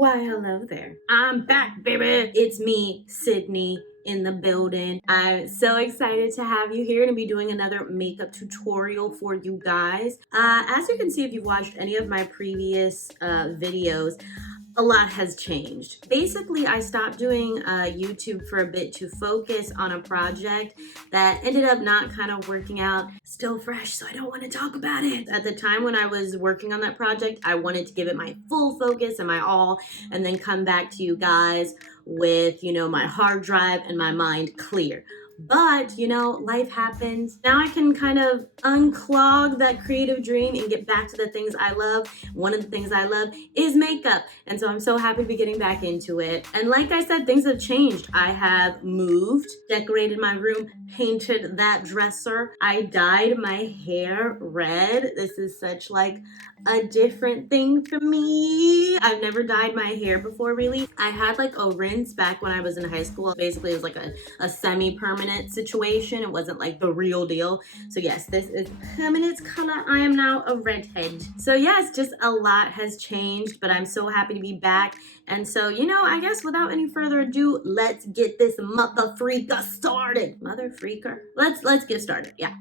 Why, hello there. I'm back, baby. It's me, Sydney, in the building. I'm so excited to have you here and be doing another makeup tutorial for you guys. As you can see, if you've watched any of my previous videos, a lot has changed. Basically, I stopped doing YouTube for a bit to focus on a project that ended up not kind of working out. Still fresh, so I don't want to talk about it. At the time when I was working on that project, I wanted to give it my full focus and my all, and then come back to you guys with, my hard drive and my mind clear. But, life happens. Now I can kind of unclog that creative dream and get back to the things I love. One of the things I love is makeup. And so I'm so happy to be getting back into it. And like I said, things have changed. I have moved, decorated my room, painted that dresser. I dyed my hair red. This is such like a different thing for me. I've never dyed my hair before, really. I had like a rinse back when I was in high school. Basically, it was like a semi-permanent situation. It wasn't like the real deal. So yes, this is permanent color. I am now a redhead. So yes, just a lot has changed, but I'm so happy to be back. And so, I guess without any further ado, let's get this mother freaker started. Mother freaker? Let's get started, yeah.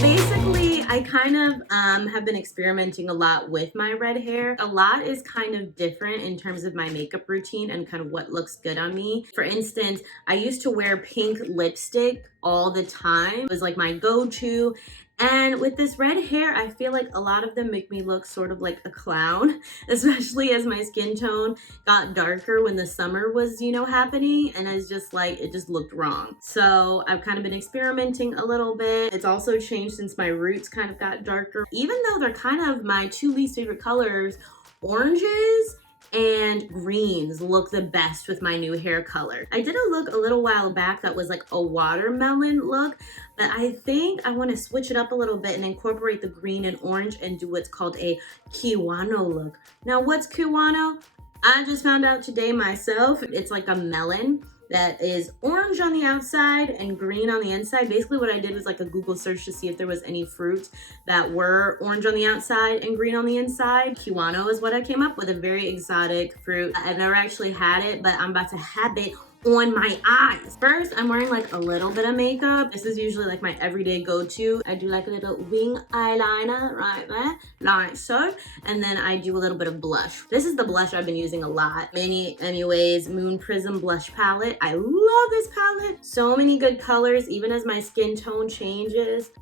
Basically, I kind of have been experimenting a lot with my red hair. A lot is kind of different in terms of my makeup routine and kind of what looks good on me. For instance, I used to wear pink lipstick all the time. It was like my go-to. And with this red hair, I feel like a lot of them make me look sort of like a clown, especially as my skin tone got darker when the summer was, happening. And it's just like, it just looked wrong. So I've kind of been experimenting a little bit. It's also changed since my roots kind of got darker. Even though they're kind of my two least favorite colors, oranges and greens look the best with my new hair color. I did a look a little while back that was like a watermelon look, but I think I want to switch it up a little bit and incorporate the green and orange and do what's called a Kiwano look. Now, what's Kiwano? I just found out today myself. It's like a melon that is orange on the outside and green on the inside. Basically what I did was like a Google search to see if there was any fruits that were orange on the outside and green on the inside. Kiwano is what I came up with, a very exotic fruit. I've never actually had it, but I'm about to have it on my eyes. First, I'm wearing like a little bit of makeup. This is usually like my everyday go-to. I do like a little wing eyeliner right there, like so. And then I do a little bit of blush. This is the blush I've been using a lot. Many MUA's Moon Prism blush palette. I love this palette. So many good colors, even as my skin tone changes.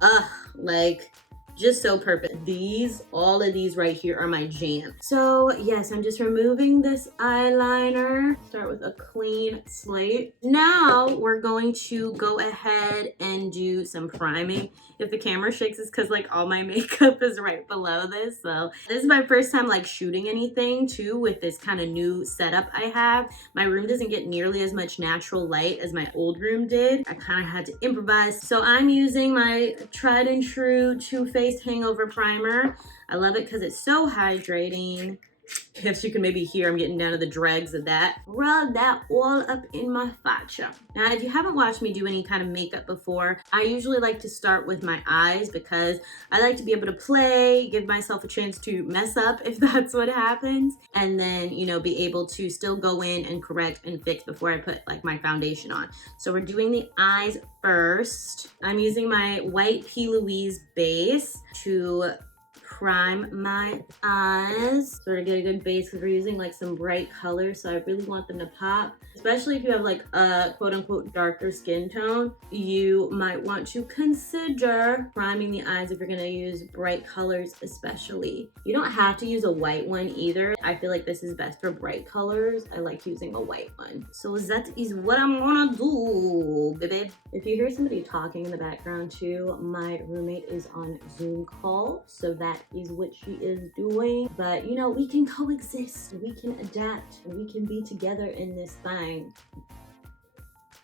Like, just so perfect. All of these right here are my jam. So yes, I'm just removing this eyeliner. Start with a clean slate. Now we're going to go ahead and do some priming. If the camera shakes, it's because like all my makeup is right below this. So this is my first time like shooting anything too with this kind of new setup I have. My room doesn't get nearly as much natural light as my old room did. I kind of had to improvise. So I'm using my tried and true Too Faced Hangover Primer. I love it because it's so hydrating. If you can maybe hear, I'm getting down to the dregs of that. Rub that all up in my facia. Now, if you haven't watched me do any kind of makeup before, I usually like to start with my eyes because I like to be able to play, give myself a chance to mess up if that's what happens, and then, be able to still go in and correct and fix before I put like my foundation on. So we're doing the eyes first. I'm using my white P. Louise base to prime my eyes, sort of get a good base because we're using like some bright colors, so I really want them to pop. Especially if you have like a quote unquote darker skin tone, you might want to consider priming the eyes if you're gonna use bright colors especially. You don't have to use a white one either. I feel like this is best for bright colors. I like using a white one. So that is what I'm gonna do, baby. If you hear somebody talking in the background too, my roommate is on Zoom call, so that is what she is doing. But we can coexist, we can adapt, and we can be together in this thing.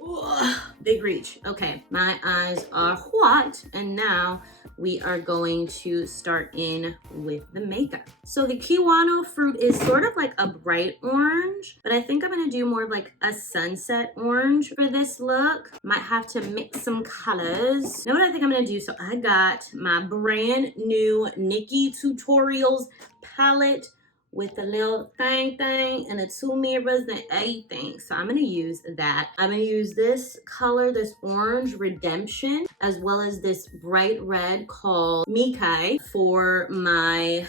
Ugh, big reach. Okay, my eyes are white, and now we are going to start in with the makeup. So the Kiwano fruit is sort of like a bright orange, but I think I'm gonna do more of like a sunset orange for this look. Might have to mix some colors. You know what I think I'm gonna do? So I got my brand new Nikki Tutorials palette with a little thing and the two mirrors and everything. So I'm gonna use that. I'm gonna use this color, this orange Redemption, as well as this bright red called Mikai for my,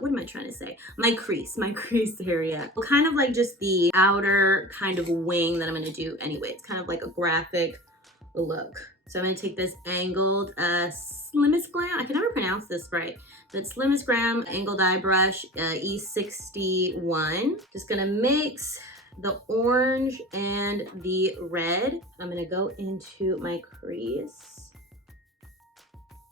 what am I trying to say? My crease area. Kind of like just the outer kind of wing that I'm gonna do anyway. It's kind of like a graphic look. So I'm gonna take this angled Slimmest Glam, I can never pronounce this right. That Slimmest Glam angled eye brush, E61. Just gonna mix the orange and the red. I'm gonna go into my crease.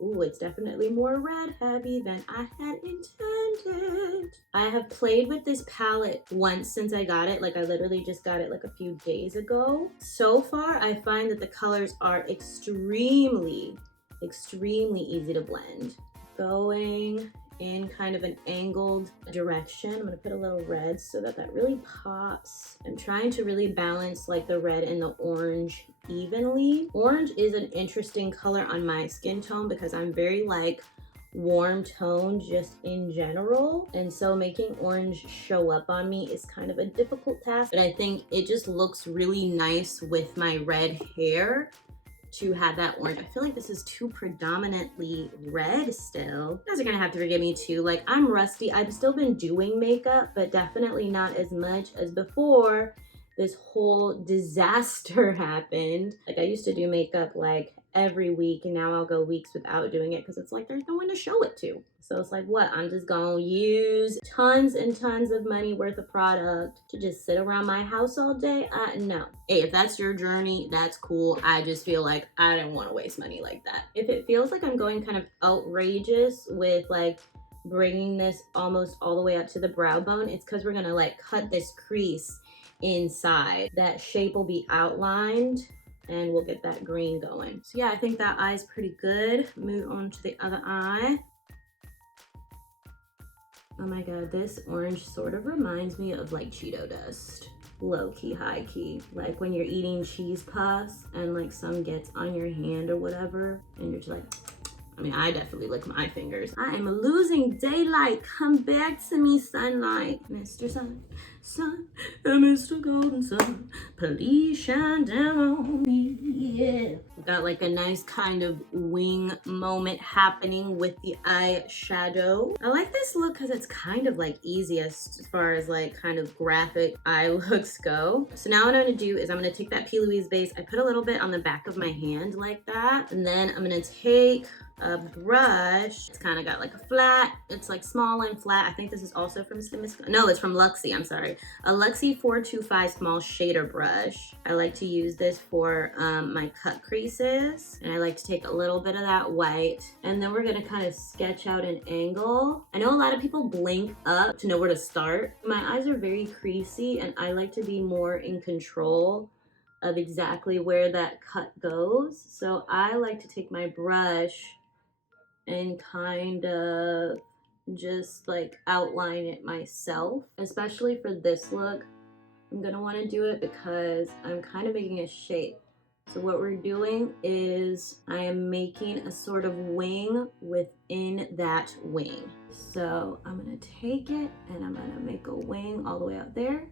Ooh, it's definitely more red heavy than I had intended. I have played with this palette once since I got it. Like I literally just got it like a few days ago. So far, I find that the colors are extremely easy to blend. Going in kind of an angled direction. I'm gonna put a little red so that that really pops. I'm trying to really balance like the red and the orange evenly. Orange is an interesting color on my skin tone because I'm very like warm toned just in general, and so making orange show up on me is kind of a difficult task, but I think it just looks really nice with my red hair to have that orange. I feel like this is too predominantly red still. You guys are gonna have to forgive me too. Like I'm rusty. I've still been doing makeup, but definitely not as much as before this whole disaster happened. Like I used to do makeup like every week, and now I'll go weeks without doing it because it's like there's no one to show it to. So it's like, what? I'm just gonna use tons and tons of money worth of product to just sit around my house all day? No. Hey, if that's your journey, that's cool. I just feel like I didn't want to waste money like that. If it feels like I'm going kind of outrageous with like bringing this almost all the way up to the brow bone, it's because we're gonna like cut this crease inside. That shape will be outlined and we'll get that green going. So yeah, I think that eye's pretty good. Move on to the other eye. Oh my God, this orange sort of reminds me of like Cheeto dust. Low key, high key. Like when you're eating cheese puffs and like some gets on your hand or whatever, and you're just like, I mean, I definitely lick my fingers. I am losing daylight. Come back to me, sunlight. Mr. Sun, sun, Mr. Golden Sun, please shine down on me, yeah. Got like a nice kind of wing moment happening with the eyeshadow. I like this look because it's kind of like easiest as far as like kind of graphic eye looks go. So now what I'm gonna do is I'm gonna take that P. Louise base. I put a little bit on the back of my hand like that. And then I'm gonna take a brush. It's kind of got like a flat, it's like small and flat. I think this is also from Slimmest. No, it's from Luxie, I'm sorry. A Luxie 425 small shader brush. I like to use this for my cut creases. And I like to take a little bit of that white. And then we're gonna kind of sketch out an angle. I know a lot of people blink up to know where to start. My eyes are very creasy and I like to be more in control of exactly where that cut goes. So I like to take my brush and kind of just like outline it myself. Especially for this look, I'm gonna wanna do it because I'm kind of making a shape. So what we're doing is I am making a sort of wing within that wing. So I'm gonna take it and I'm gonna make a wing all the way out there.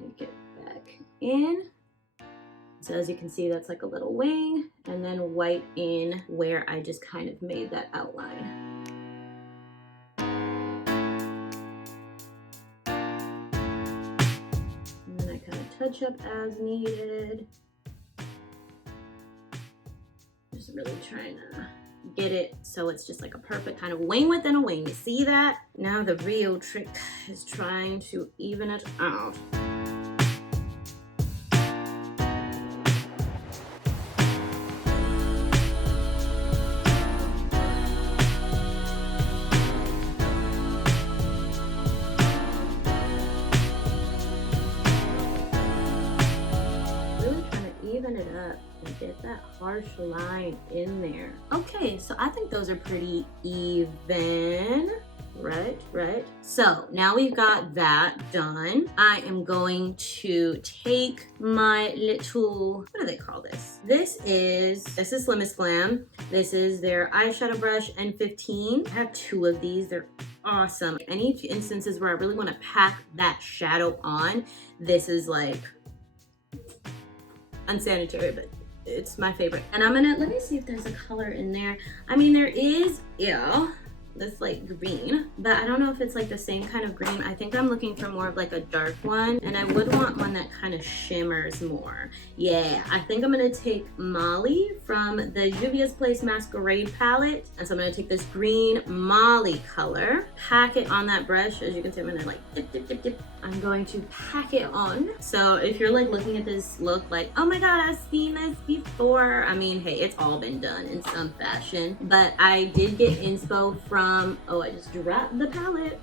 Take it back in. So as you can see, that's like a little wing, and then white in where I just kind of made that outline. And then I kind of touch up as needed. Just really trying to get it so it's just like a perfect kind of wing within a wing. You see that? Now the real trick is trying to even it out. that harsh line in there. Okay, so I think those are pretty even. Right. So now we've got that done. I am going to take my little, what do they call this? This is Slim is Glam. This is their eyeshadow brush N15. I have 2 of these. They're awesome. Any instances where I really want to pack that shadow on, this is like unsanitary, but it's my favorite. And I'm gonna, let me see if there's a color in there. I mean, there is, yeah. This like green, but I don't know if it's like the same kind of green. I think I'm looking for more of like a dark one, and I would want one that kind of shimmers more. Yeah, I think I'm gonna take Molly from the Juvia's Place Masquerade palette, and so I'm gonna take this green Molly color, pack it on that brush. As you can see, I'm gonna like dip. I'm going to pack it on. So if you're like looking at this look like, oh my god, I've seen this before, I mean, hey, it's all been done in some fashion. But I did get inspo from, oh, I just dropped the palette.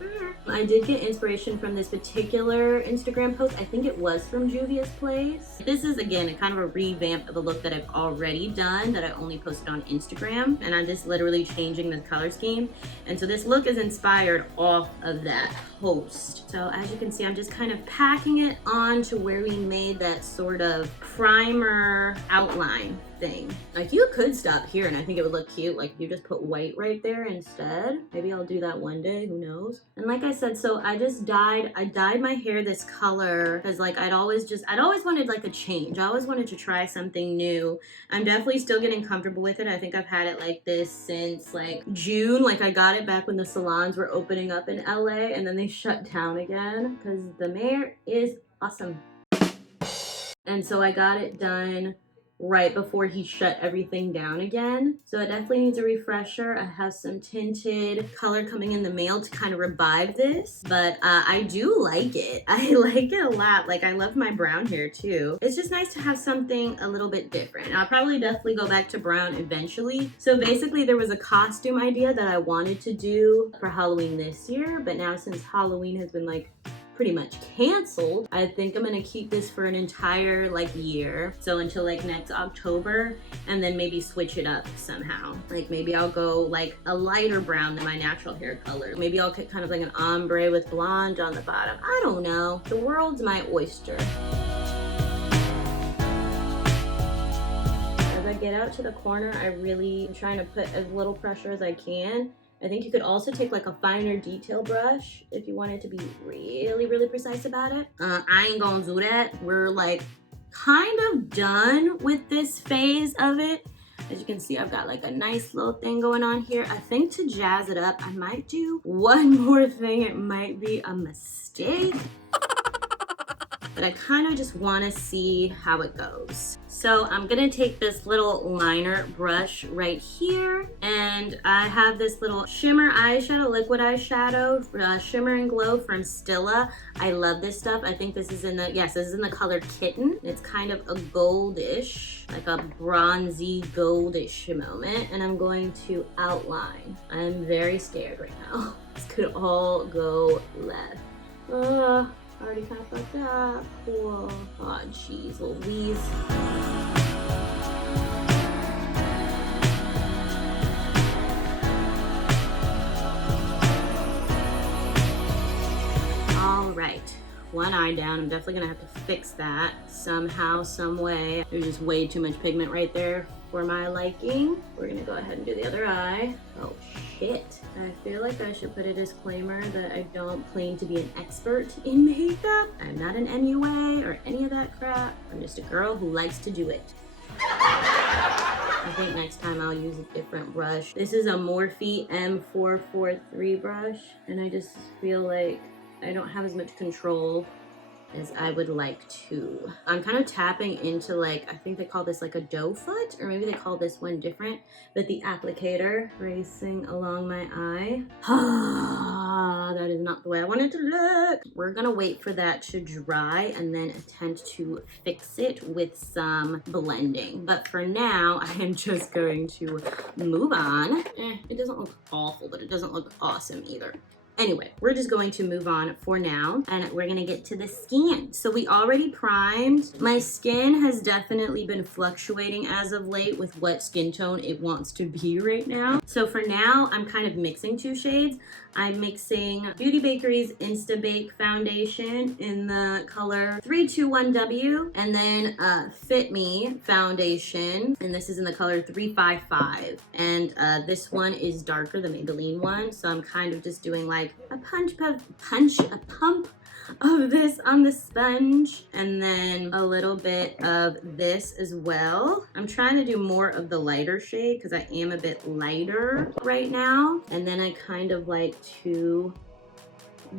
I did get inspiration from this particular Instagram post. I think it was from Juvia's Place. This is, again, a kind of a revamp of a look that I've already done that I only posted on Instagram. And I'm just literally changing the color scheme. And so this look is inspired off of that post. So as you can see, I'm just kind of packing it on to where we made that sort of primer outline thing. Like, you could stop here and I think it would look cute. Like, if you just put white right there instead. Maybe I'll do that one day, who knows? And like I said, so I dyed my hair this color because like I'd always wanted like a change. I always wanted to try something new. I'm definitely still getting comfortable with it. I think I've had it like this since like June. Like, I got it back when the salons were opening up in LA and then they shut down again because the mayor is awesome. And so I got it done right before he shut everything down again. So it definitely needs a refresher. I have some tinted color coming in the mail to kind of revive this, but I do like it. I like it a lot. Like, I love my brown hair too. It's just nice to have something a little bit different. I'll probably definitely go back to brown eventually. So basically there was a costume idea that I wanted to do for Halloween this year, but now since Halloween has been like pretty much canceled, I think I'm gonna keep this for an entire like year, so until like next October, and then maybe switch it up somehow. Like, maybe I'll go like a lighter brown than my natural hair color. Maybe I'll get kind of like an ombre with blonde on the bottom. I don't know. The world's my oyster. As I get out to the corner, I really am trying to put as little pressure as I can. I think you could also take like a finer detail brush if you wanted to be really, really precise about it. I ain't gonna do that. We're like kind of done with this phase of it. As you can see, I've got like a nice little thing going on here. I think to jazz it up, I might do one more thing. It might be a mistake, but I kind of just want to see how it goes. So I'm gonna take this little liner brush right here, and I have this little shimmer eyeshadow, liquid eyeshadow, Shimmer and Glow from Stila. I love this stuff. I think this is in the, yes, this is in the color Kitten. It's kind of a goldish, like a bronzy goldish moment, and I'm going to outline. I'm very scared right now. This could all go left. Already kind of fucked up. Cool. Oh, jeez Louise. All right, one eye down. I'm definitely gonna have to fix that somehow, some way. There's just way too much pigment right there for my liking. We're gonna go ahead and do the other eye. Oh shit. I feel like I should put a disclaimer that I don't claim to be an expert in makeup. I'm not an MUA or any of that crap. I'm just a girl who likes to do it. I think next time I'll use a different brush. This is a Morphe M443 brush, and I just feel like I don't have as much control as I would like to. I'm kind of tapping into, like, I think they call this like a doe foot, or maybe they call this one different, but the applicator racing along my eye. That is not the way I want it to look. We're gonna wait for that to dry and then attempt to fix it with some blending. But for now, I am just going to move on. It doesn't look awful, but it doesn't look awesome either. Anyway, we're just going to move on for now, and we're gonna get to the skin. So we already primed. My skin has definitely been fluctuating as of late with what skin tone it wants to be right now. So for now, I'm kind of mixing two shades. I'm mixing Beauty Bakery's Insta Bake Foundation in the color 321W, and then Fit Me Foundation, and this is in the color 355. And this one is darker, the Maybelline one, so I'm kind of just doing like a pump of this on the sponge, and then a little bit of this as well. I'm trying to do more of the lighter shade because I am a bit lighter right now. And then I kind of like to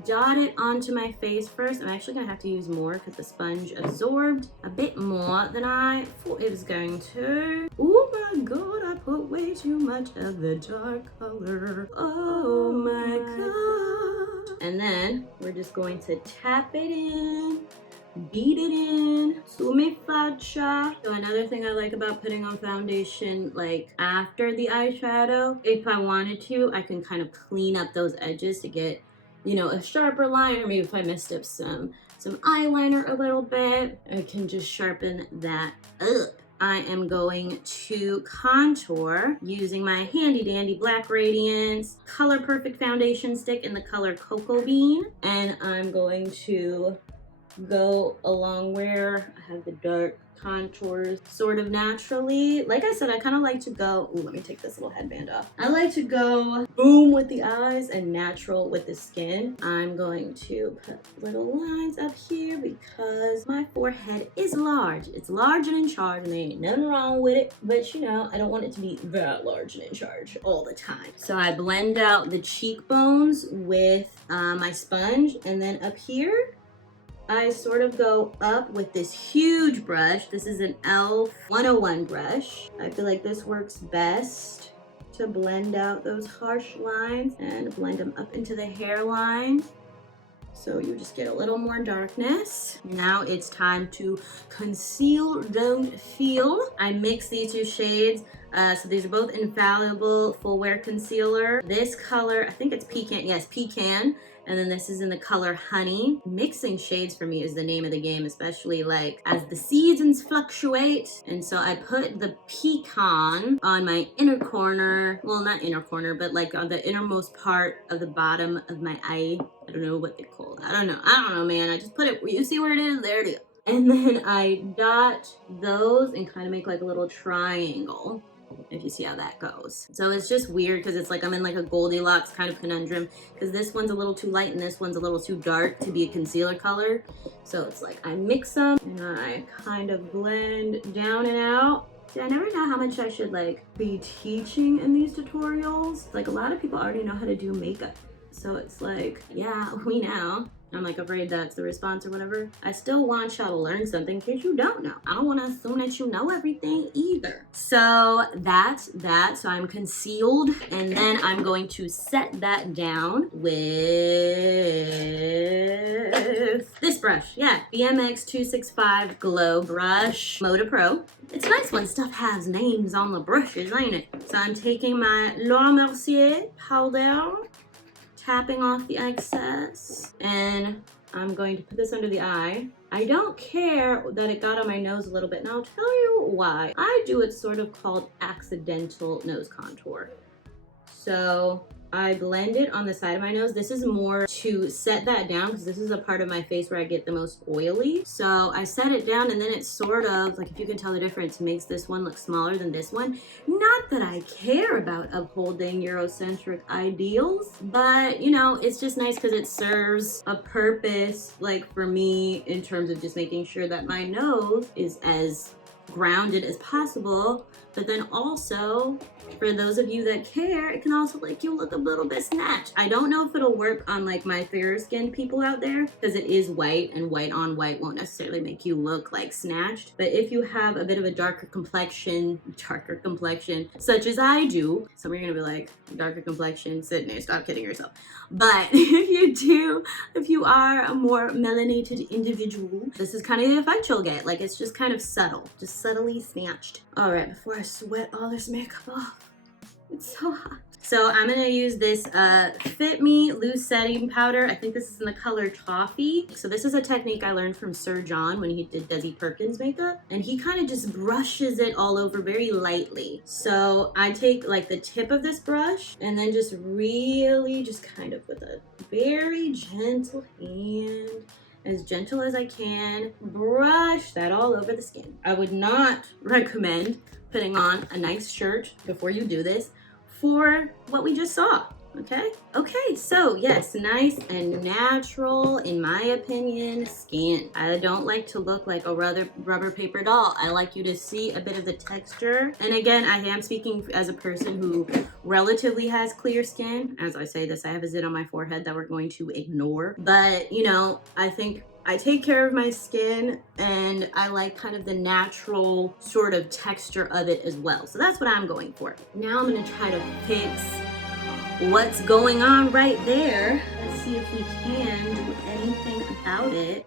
dot it onto my face first. I'm actually gonna have to use more because the sponge absorbed a bit more than I thought it was going to. Oh my god, I put way too much of the dark color. Oh my god. And then we're just going to tap it in, beat it in to my faccia. So another thing I like about putting on foundation like after the eyeshadow, if I wanted to, I can kind of clean up those edges to get, you know, a sharper line, or maybe if I messed up some eyeliner a little bit, I can just sharpen that up. I am going to contour using my handy dandy Black Radiance Color Perfect foundation stick in the color Cocoa Bean, and I'm going to go along where I have the dark contours sort of naturally. Like I said, I kind of like to go, ooh, let me take this little headband off. I like to go boom with the eyes and natural with the skin. I'm going to put little lines up here because my forehead is large. It's large and in charge, and there ain't nothing wrong with it. But you know, I don't want it to be that large and in charge all the time. So I blend out the cheekbones with my sponge, and then up here, I sort of go up with this huge brush. This is an e.l.f. 101 brush. I feel like this works best to blend out those harsh lines and blend them up into the hairline. So you just get a little more darkness. Now it's time to conceal, don't feel. I mix these two shades. So these are both Infallible Full Wear Concealer. This color, I think it's Pecan, yes, Pecan. And then this is in the color Honey. Mixing shades for me is the name of the game, especially like as the seasons fluctuate. And so I put the Pecan on my inner corner. Well, not inner corner, but like on the innermost part of the bottom of my eye. I don't know what they call it. I don't know, man. I just put it, you see where it is? There it is. And then I dot those and kind of make like a little triangle, if you see how that goes. So it's just weird because it's like I'm in like a Goldilocks kind of conundrum, because this one's a little too light and this one's a little too dark to be a concealer color. So it's like I mix them and I kind of blend down and out. See, I never know how much I should like be teaching in these tutorials. Like a lot of people already know how to do makeup. So it's like, yeah, we know. I'm like afraid that's the response or whatever. I still want y'all to learn something in case you don't know. I don't want to assume that you know everything either. So that's that. So I'm concealed, and then I'm going to set that down with this brush. Yeah, BMX 265 Glow Brush Moda Pro. It's nice when stuff has names on the brushes, ain't it? So I'm taking my Laura Mercier powder, tapping off the excess, and I'm going to put this under the eye. I don't care that it got on my nose a little bit, and I'll tell you why. I do what's sort of called accidental nose contour. So I blend it on the side of my nose. This is more to set that down because this is a part of my face where I get the most oily. So I set it down, and then it's sort of like, if you can tell the difference, makes this one look smaller than this one. Not that I care about upholding Eurocentric ideals, but you know, it's just nice because it serves a purpose, like for me, in terms of just making sure that my nose is as grounded as possible. But then also, for those of you that care, it can also make you look a little bit snatched. I don't know if it'll work on like my fairer skinned people out there because it is white, and white on white won't necessarily make you look like snatched. But if you have a bit of a darker complexion, such as I do, some are gonna be like, darker complexion, Sydney, stop kidding yourself. But if you are a more melanated individual, this is kind of the effect you'll get. Like, it's just kind of subtle, just subtly snatched. All right, before I sweat all this makeup off, it's so hot. So I'm gonna use this Fit Me Loose Setting Powder. I think this is in the color Toffee. So this is a technique I learned from Sir John when he did Desi Perkins makeup. And he kind of just brushes it all over very lightly. So I take like the tip of this brush and then just really just kind of with a very gentle hand, as gentle as I can, brush that all over the skin. I would not recommend putting on a nice shirt before you do this for what we just saw, okay? Okay, so yes, nice and natural, in my opinion, skin. I don't like to look like a rubber paper doll. I like you to see a bit of the texture. And again, I am speaking as a person who relatively has clear skin. As I say this, I have a zit on my forehead that we're going to ignore. But, you know, I think I take care of my skin and I like kind of the natural sort of texture of it as well. So that's what I'm going for. Now I'm gonna try to fix what's going on right there. Let's see if we can do anything about it.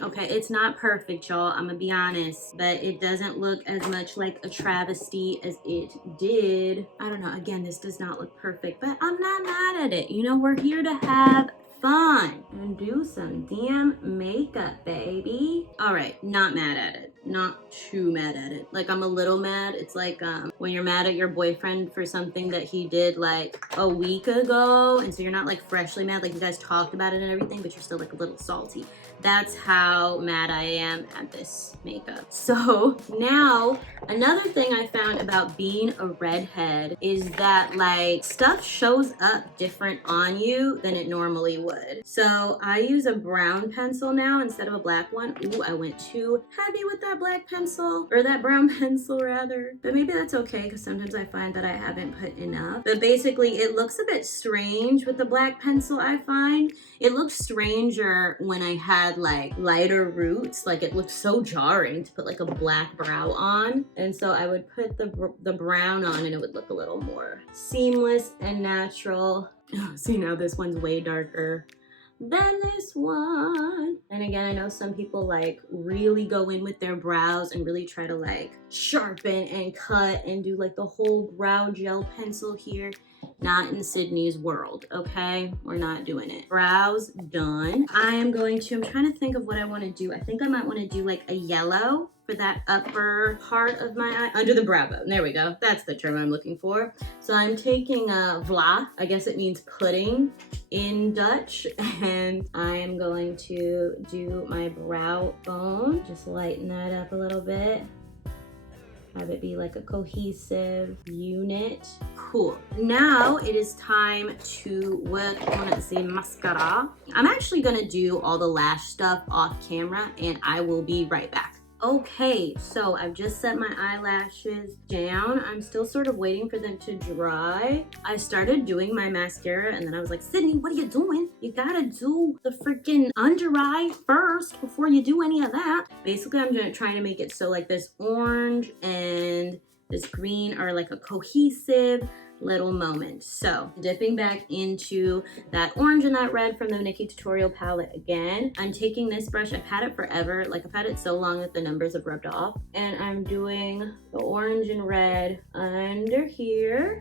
Okay, it's not perfect, y'all. I'm gonna be honest, but it doesn't look as much like a travesty as it did. I don't know, again, this does not look perfect, but I'm not mad at it. You know, we're here to have fun and do some damn makeup, baby. All right, not mad at it. Not too mad at it. Like, I'm a little mad. It's like when you're mad at your boyfriend for something that he did like a week ago, and so you're not like freshly mad, like you guys talked about it and everything, but you're still like a little salty. That's how mad I am at this makeup. So now, another thing I found about being a redhead is that like stuff shows up different on you than it normally would. So I use a brown pencil now instead of a black one. Ooh, I went too heavy with that black pencil, or that brown pencil rather. But maybe that's okay, because sometimes I find that I haven't put enough. But basically it looks a bit strange with the black pencil, I find. It looks stranger when I had like lighter roots. Like it looked so jarring to put like a black brow on. And so I would put the brown on and it would look a little more seamless and natural. See, now this one's way darker than this one. And again, I know some people like really go in with their brows and really try to like sharpen and cut and do like the whole brow gel pencil here. Not in Sydney's world, okay? We're not doing it. Brows done. I'm trying to think of what I want to do. I think I might want to do like a yellow for that upper part of my eye, under the brow bone. There we go. That's the term I'm looking for. So I'm taking a vla, I guess it means pudding in Dutch, and I am going to do my brow bone. Just lighten that up a little bit. Have it be like a cohesive unit. Cool. Now it is time to work on the mascara. I'm actually gonna do all the lash stuff off camera and I will be right back. Okay, so I've just set my eyelashes down. I'm still sort of waiting for them to dry. I started doing my mascara and then I was like, Sydney, what are you doing? You gotta do the freaking under eye first before you do any of that. Basically, I'm trying to make it so like this orange and this green are like a cohesive little moment. So dipping back into that orange and that red from the Nikki tutorial palette again. I'm taking this brush, I've had it forever, like I've had it so long that the numbers have rubbed off, and I'm doing the orange and red under here.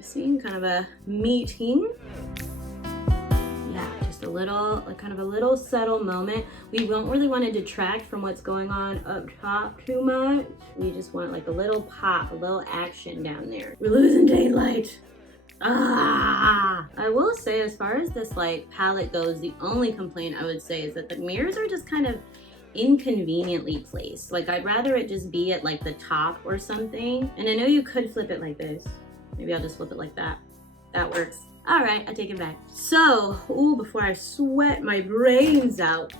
See, kind of a meeting. A little, like kind of a little subtle moment. We don't really want to detract from what's going on up top too much. We just want like a little pop, a little action down there. We're losing daylight. I will say, as far as this like palette goes, the only complaint I would say is that the mirrors are just kind of inconveniently placed. Like I'd rather it just be at like the top or something. And I know you could flip it like this. Maybe I'll just flip it like that. That works. All right, I take it back. So, before I sweat my brains out,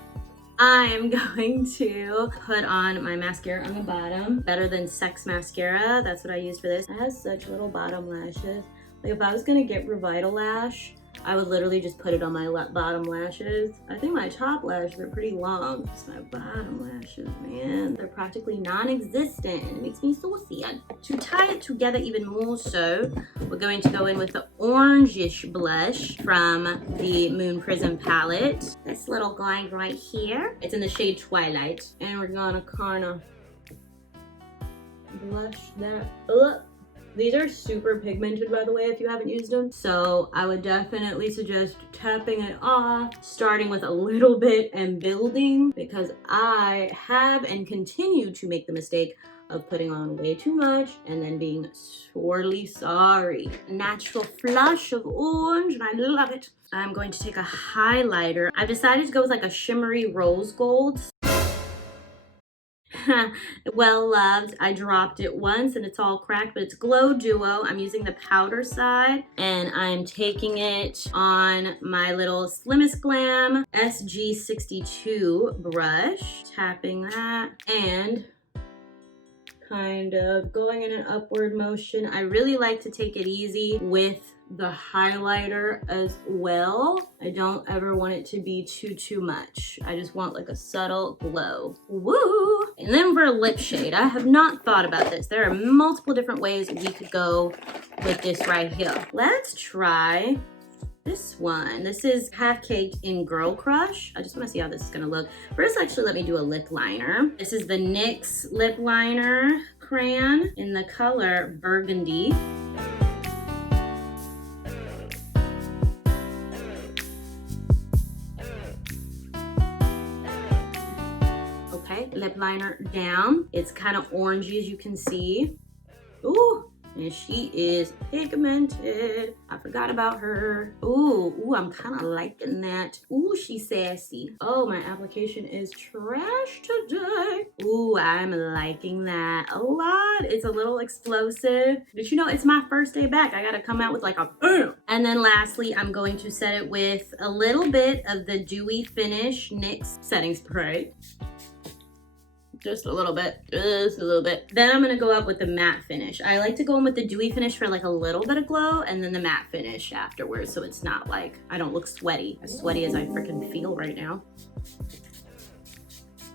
I'm going to put on my mascara on the bottom. Better Than Sex mascara. That's what I use for this. It has such little bottom lashes. Like if I was gonna get Revitalash I would literally just put it on my bottom lashes. I think my top lashes are pretty long. It's my bottom lashes, man. They're practically non-existent and it makes me saucy. To tie it together even more so, we're going to go in with the orangish blush from the Moon Prism palette. This little guy right here. It's in the shade Twilight. And we're gonna kind of blush that up. These are super pigmented, by the way, if you haven't used them. So I would definitely suggest tapping it off, starting with a little bit and building, because I have and continue to make the mistake of putting on way too much and then being sorely sorry. Natural flush of orange, and I love it. I'm going to take a highlighter. I've decided to go with like a shimmery rose gold. Well loved. I dropped it once and it's all cracked, but it's Glow Duo. I'm using the powder side and I'm taking it on my little Slimmest Glam SG62 brush, tapping that and kind of going in an upward motion. I really like to take it easy with the highlighter as well. I don't ever want it to be too much. I just want like a subtle glow. Woo! And then for a lip shade, I have not thought about this. There are multiple different ways we could go with this right here. Let's try this one. This is Half Caked in Girl Crush. I just want to see how this is gonna look. First, actually, let me do a lip liner. This is the NYX lip liner crayon in the color Burgundy. Lip liner down. It's kind of orangey, as you can see. Ooh, and she is pigmented. I forgot about her. Ooh, I'm kind of liking that. Ooh, she's sassy. Oh, my application is trash today. Ooh, I'm liking that a lot. It's a little explosive. But you know, it's my first day back. I gotta come out with like a boom. And then lastly, I'm going to set it with a little bit of the Dewy Finish NYX setting spray. Just a little bit, just a little bit. Then I'm gonna go up with the matte finish. I like to go in with the dewy finish for like a little bit of glow and then the matte finish afterwards, so it's not like, I don't look sweaty as I freaking feel right now.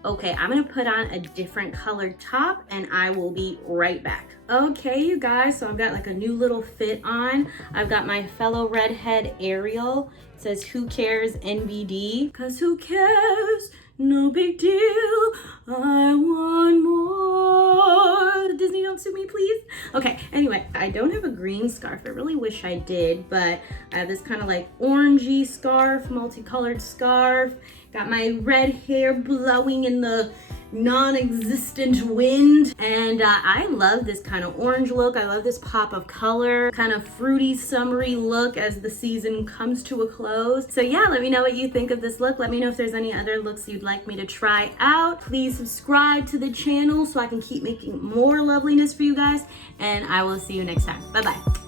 Okay, I'm gonna put on a different colored top and I will be right back. Okay, you guys, so I've got like a new little fit on. I've got my fellow redhead Ariel. It says, who cares NBD? Cause who cares? No big deal. I want more. Disney, don't sue me, please. Okay, anyway, I don't have a green scarf. I really wish I did, but I have this kind of like orangey scarf, multicolored scarf. Got my red hair blowing in the non-existent wind, and I love this kind of orange look. I love this pop of color, kind of fruity, summery look as the season comes to a close. So yeah, let me know what you think of this look. Let me know if there's any other looks you'd like me to try out. Please subscribe to the channel so I can keep making more loveliness for you guys, and I will see you next time. Bye bye.